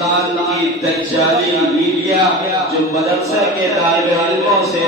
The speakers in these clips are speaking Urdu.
ہندوستان کی دجالی میڈیا جو مدرسے کے طالب علموں سے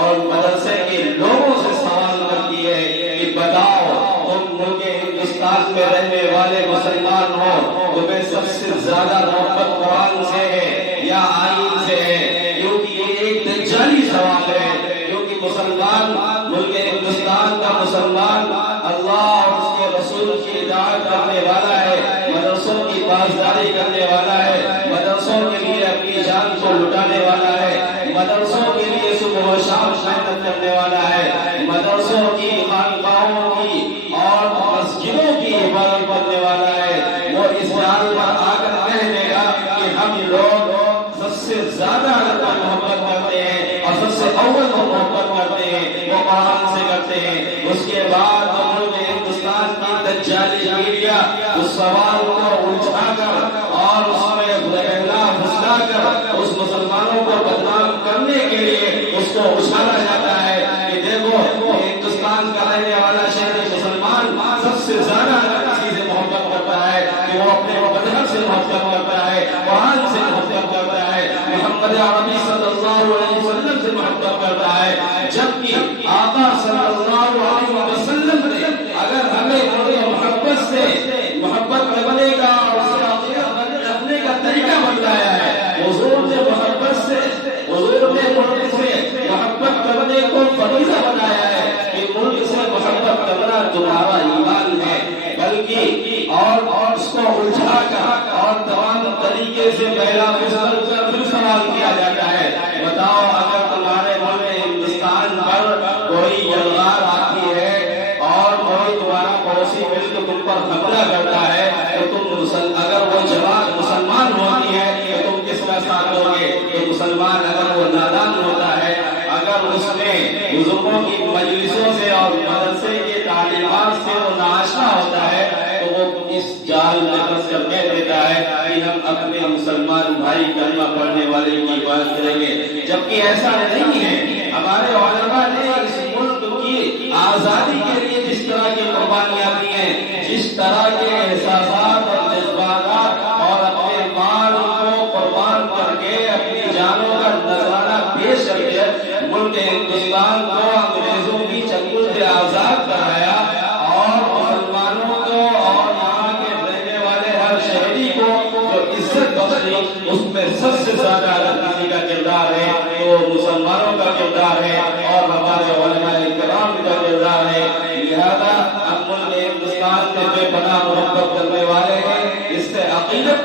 اور مدرسے کے لوگوں سے سوال کرتی ہے کہ بتاؤ تم ملک ہندوستان میں رہنے والے مسلمان ہو، تمہیں سب سے زیادہ محبت قرآن سے ہے یا آئین سے ہے؟ کیونکہ یہ ایک دجالی سوال ہے، کیونکہ مسلمان ملک ہندوستان کا مسلمان اللہ اور اس کے رسول کی اطاعت کرنے والا ہے، مدرسوں کی پاسداری کرنے والا ہے، مدرسوں کے لیے اپنی جان کو لٹانے والا ہے، مدرسوں کے لیے صبح و شام محنت کرنے والا ہے، مدرسوں کی خانقاہوں کی اور مسجدوں کی حفاظت کرنے والا ہے۔ وہ اس حال پر آ کر کہہ دے گا کہ ہم لوگ سب سے زیادہ اللہ کو محبت کرتے ہیں اور سب سے اول کو محبت کرتے ہیں وہ قرآن سے کرتے ہیں۔ اس کے بعد ملک ہندوستان کی دجالی میڈیا اس سوال کو الجھا کر اور اس میں بہلا پھسلا کر اس مسلمانوں کو بدنام کرنے کے لیے اس کو اچھالا جاتا ہے کہ دیکھو ہندوستان کا رہنے والا شہر مسلمان سب سے زیادہ کسی سے محبت کرتا ہے کہ وہ اپنے مذہب سے محبت کرتا ہے، قرآن سے محبت کرتا ہے، محمد عربی صلی اللہ علیہ وسلم سے محبت کرتا ہے، جبکہ آقا صلی اللہ علیہ وسلم نے اگر ہمیں محبت سے محبت کرنے کا اور اس کا رکھنے کا طریقہ بتایا ہے، حضور نے محبت سے محبت کرنے کو فریضہ بنایا ہے کہ ملک سے محبت کرنا تمہارا ایمان ہے، بلکہ اور اس کو الجھا کر اور تمام طریقے سے پہلا پھسل کر پھر سوال کیا جاتا ہے، بتاؤ اگر تمہارے ملک ہندوستان پر کوئی یلغار آتی ہے اور کوئی تمہارا پڑوسی مل کے تم پر حملہ کرتا ہے تو تم اگر وہ جماعت مسلمان ہوتی ہے تو تم کس کا ساتھ دو گے؟ کہ مسلمان اگر وہ نادان ہوتا ہے، اگر اس میں بزرگوں کی مجلسوں سے اور مدرسے کے تعلیمات سے وہ ناشنا ہوتا ہے تو وہ اس جال میں پھنس کر کہہ دیتا ہے کہ ہم اپنے مسلمان بھائی کلمہ پڑھنے والے کی بات کریں گے، جبکہ ایسا نہیں ہے۔ ہمارے علماء نے اس ملک کی آزادی کے لیے جس طرح کی قربانیاں دی ہیں، جس طرح کے احساسات اور جذبات اور اپنے مال کو قربان کر کے اپنی جانوں کا نذرانہ پیش کر کے ملک ہندوستان کو انگریزوں کی چنگل سے آزاد کرایا اور مسلمانوں کو اور یہاں کے رہنے والے ہر شہری کو جو عزت بخشی، اس میں سب سے زیادہ اگر کسی کا کردار ہے تو مسلمانوں کا کردار ہے اور ہمارے علماء کرام کا کردار ہے۔ لہذا ہم ملک ہندوستان میں بے پناہ محبت کرنے والے ہیں، اس سے عقیدت